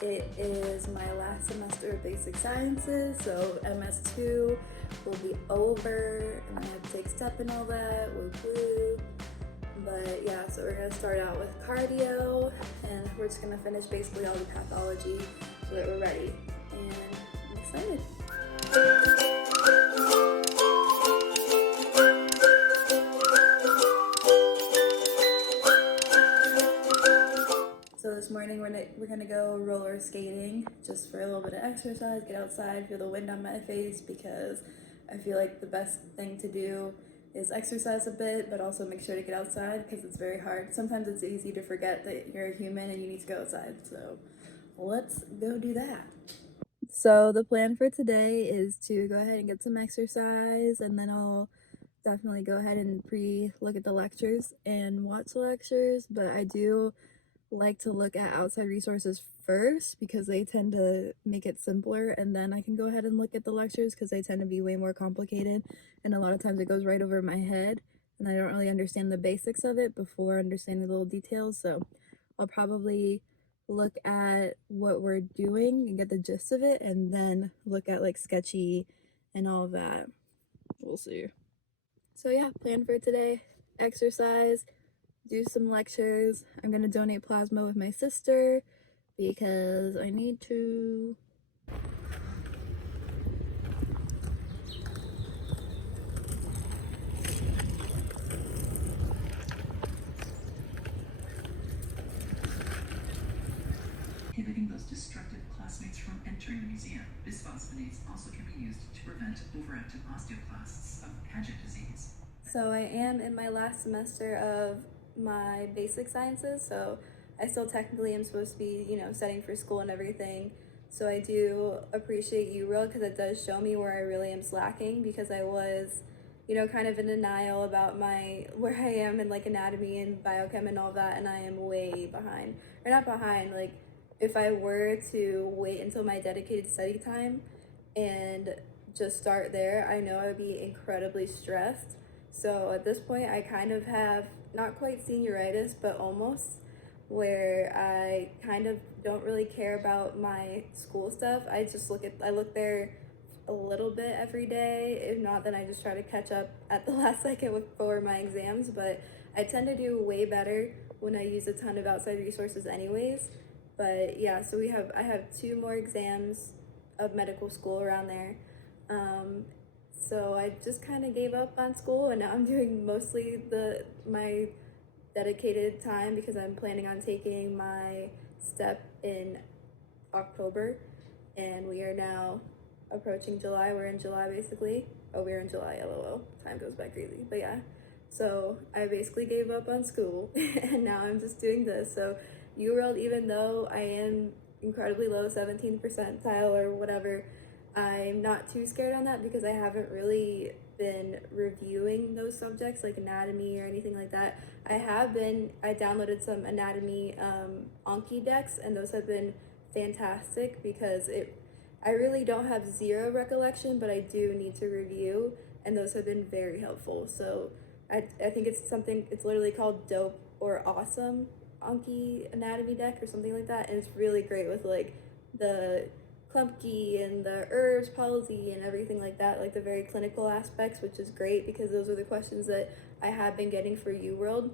It is my last semester of basic sciences, so MS2 will be over, and I have to take step and all that, woo woo. But yeah, so we're gonna start out with cardio, and we're just gonna finish basically all the pathology so that we're ready. And I'm excited. So this morning we're gonna go roller skating just for a little bit of exercise, get outside, feel the wind on my face, because I feel like the best thing to do is exercise a bit, but also make sure to get outside because it's very hard. Sometimes it's easy to forget that you're a human and you need to go outside. So let's go do that. So the plan for today is to go ahead and get some exercise, and then I'll definitely go ahead and look at the lectures and watch the lectures, but I do like to look at outside resources first because they tend to make it simpler, and then I can go ahead and look at the lectures because they tend to be way more complicated, and a lot of times it goes right over my head and I don't really understand the basics of it before understanding the little details. So I'll probably look at what we're doing and get the gist of it, and then look at like sketchy and all of that. We'll see. So yeah, plan for today: exercise, do some lectures. I'm gonna donate plasma with my sister because I need to. Inhibiting those destructive classmates from entering the museum. Bisphosphonates also can be used to prevent overactive osteoclasts of Paget disease. So I am in my last semester of my basic sciences, so I still technically am supposed to be, studying for school and everything. So I do appreciate UWorld because it does show me where I really am slacking, because I was, kind of in denial about where I am in like anatomy and biochem and all that, and I am way behind. Or not behind, like if I were to wait until my dedicated study time and just start there, I know I would be incredibly stressed. So at this point, I kind of have not quite senioritis, but almost, where I kind of don't really care about my school stuff. I look there a little bit every day. If not, then I just try to catch up at the last second for my exams. But I tend to do way better when I use a ton of outside resources anyways. But yeah, so I have 2 more exams of medical school around there. So I just kind of gave up on school, and now I'm doing mostly my dedicated time because I'm planning on taking my step in October, and we are now approaching July. We're in July basically. Oh, we're in July, lol. Time goes by crazy. But yeah, so I basically gave up on school and now I'm just doing this. So UWorld, even though I am incredibly low, 17th percentile or whatever, I'm not too scared on that because I haven't really been reviewing those subjects like anatomy or anything like that. I downloaded some anatomy Anki decks, and those have been fantastic because I really don't have zero recollection, but I do need to review, and those have been very helpful. So I think it's literally called Dope or Awesome Anki anatomy deck or something like that, and it's really great with like the Klumpke and the herbs policy and everything like that, like the very clinical aspects, which is great because those are the questions that I have been getting for UWorld.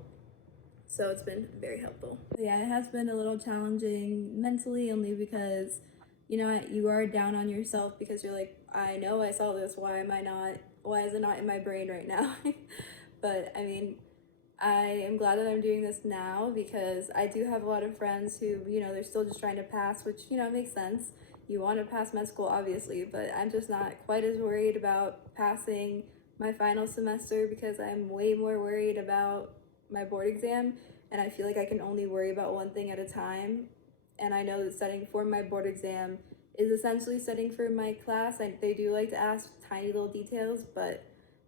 So it's been very helpful. Yeah, it has been a little challenging mentally, only because you are down on yourself because you're like, I know I saw this, why is it not in my brain right now? But I mean, I am glad that I'm doing this now because I do have a lot of friends who, they're still just trying to pass, which, makes sense. You want to pass med school, obviously, but I'm just not quite as worried about passing my final semester because I'm way more worried about my board exam, and I feel like I can only worry about one thing at a time. And I know that studying for my board exam is essentially studying for my class. They do like to ask tiny little details, but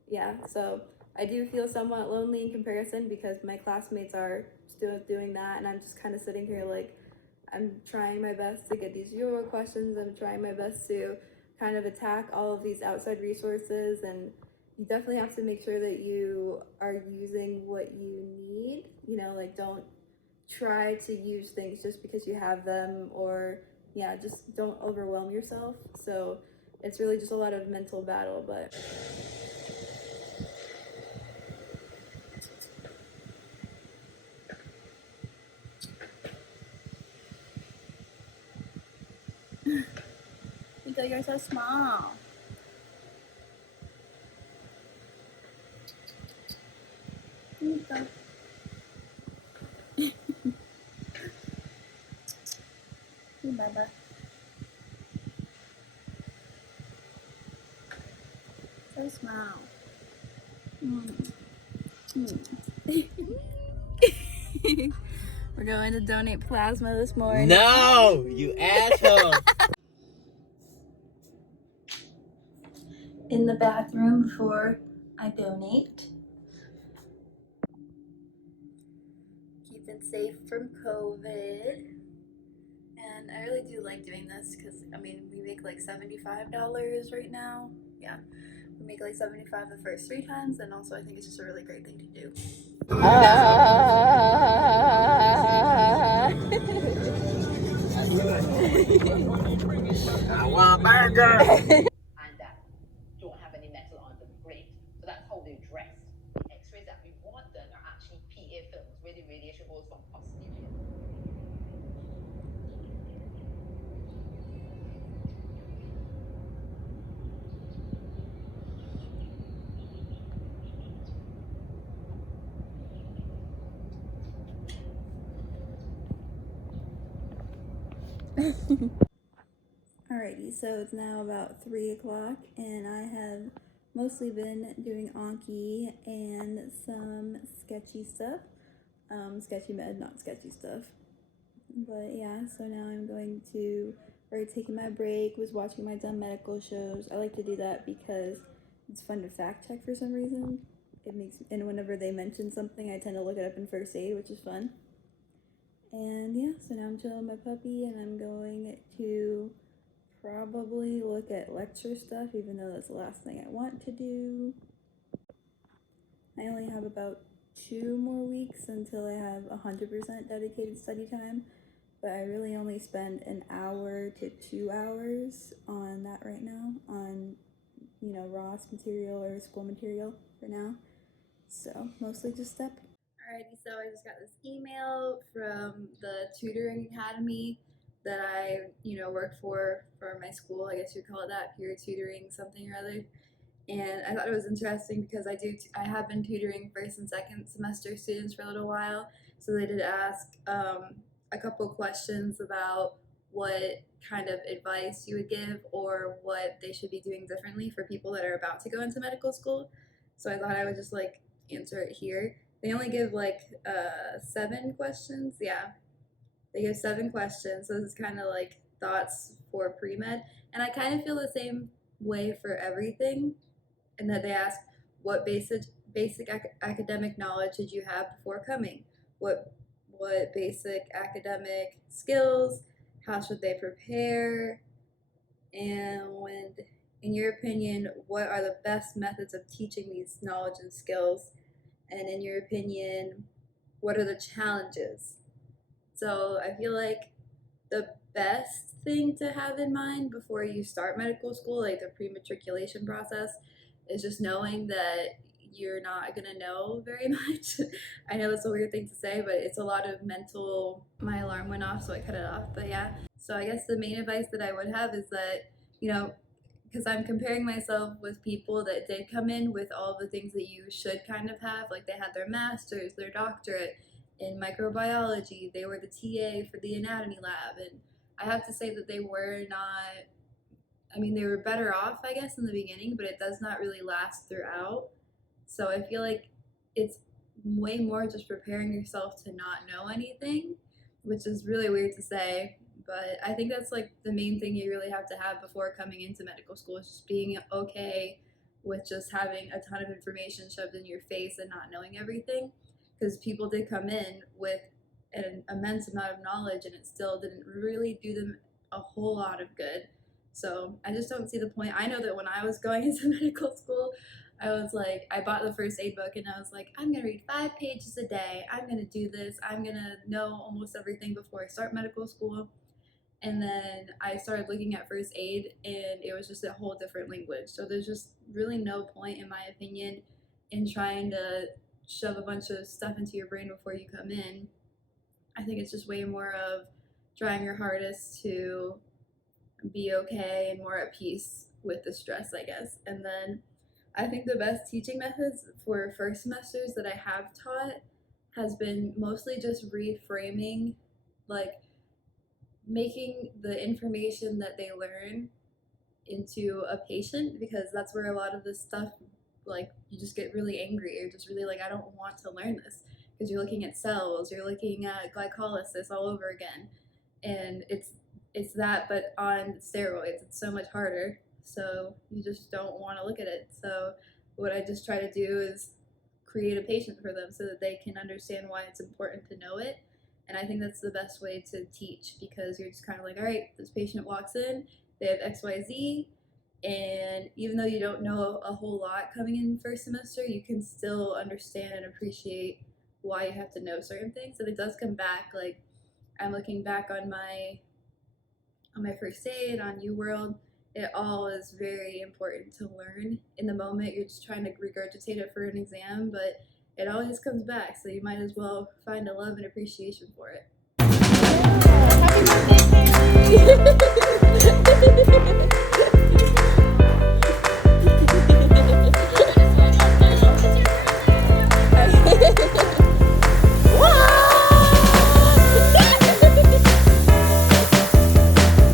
yeah, so I do feel somewhat lonely in comparison because my classmates are still doing that, and I'm just kind of sitting here like, I'm trying my best to get these Euro questions. I'm trying my best to kind of attack all of these outside resources, and you definitely have to make sure that you are using what you need. Like don't try to use things just because you have them, or yeah, just don't overwhelm yourself. So it's really just a lot of mental battle, but because you're so small. Baba. So small. We're going to donate plasma this morning. No, you asshole. In the bathroom before I donate. Keep it safe from COVID. And I really do like doing this because, I mean, we make like $75 right now. Yeah. We make like 75 the first 3 times, and also I think it's just a really great thing to do. I want burger. And that don't have any metal on them. Great. So that's how they're dressed. The X-rays that we want done are actually PA films where the radiation goes from posterior. Alrighty, so it's now about 3 o'clock, and I have mostly been doing Anki and some sketchy stuff. Sketchy med, not sketchy stuff. But yeah, so now I'm going to, already taking my break, was watching my dumb medical shows. I like to do that because it's fun to fact check for some reason. It makes, and whenever they mention something, I tend to look it up in first aid, which is fun. And yeah, so now I'm chilling with my puppy, and I'm going to probably look at lecture stuff, even though that's the last thing I want to do. I only have about 2 more weeks until I have 100% dedicated study time, but I really only spend an hour to 2 hours on that right now, on, you know, Ross material or school material for now. So mostly just step. Alrighty, so I just got this email from the tutoring academy that I, you know, work for my school. I guess you'd call it that, peer tutoring something or other. And I thought it was interesting because I have been tutoring first and second semester students for a little while. So they did ask a couple questions about what kind of advice you would give or what they should be doing differently for people that are about to go into medical school. So I thought I would just like answer it here. They only give like 7 questions. Yeah, they give 7 questions. So this is kind of like thoughts for pre-med. And I kind of feel the same way for everything, and that they ask what basic academic knowledge did you have before coming? What basic academic skills? How should they prepare? And when, in your opinion, what are the best methods of teaching these knowledge and skills? And in your opinion, what are the challenges? So I feel like the best thing to have in mind before you start medical school, like the pre-matriculation process, is just knowing that you're not gonna know very much. I know that's a weird thing to say, but it's a lot of mental. My alarm went off, so I cut it off. But yeah, so I guess the main advice that I would have is that, you know, because I'm comparing myself with people that did come in with all the things that you should kind of have, like they had their master's, their doctorate in microbiology, they were the TA for the anatomy lab, and I have to say that they were not, I mean, they were better off, I guess, in the beginning, but it does not really last throughout. So I feel like it's way more just preparing yourself to not know anything, which is really weird to say, but I think that's like the main thing you really have to have before coming into medical school, is just being okay with just having a ton of information shoved in your face and not knowing everything. Because people did come in with an immense amount of knowledge and it still didn't really do them a whole lot of good. So I just don't see the point. I know that when I was going into medical school, I was like, I bought the first aid book and I was like, I'm gonna read 5 pages a day. I'm gonna do this. I'm gonna know almost everything before I start medical school. And then I started looking at first aid, and it was just a whole different language. So there's just really no point, in my opinion, in trying to shove a bunch of stuff into your brain before you come in. I think it's just way more of trying your hardest to be okay and more at peace with the stress, I guess. And then I think the best teaching methods for first semesters that I have taught has been mostly just reframing, like making the information that they learn into a patient, because that's where a lot of this stuff, like, you just get really angry or just really like, I don't want to learn this, because you're looking at cells, you're looking at glycolysis all over again, and it's that, but on steroids. It's so much harder, so you just don't want to look at it. So what I just try to do is create a patient for them so that they can understand why it's important to know it. And I think that's the best way to teach, because you're just kind of like, all right, this patient walks in, they have XYZ, and even though you don't know a whole lot coming in first semester, you can still understand and appreciate why you have to know certain things. And it does come back, like, I'm looking back on my first aid, on UWorld, it all is very important to learn. In the moment, you're just trying to regurgitate it for an exam, but it always comes back, so you might as well find a love and appreciation for it. Happy birthday, Kaylee!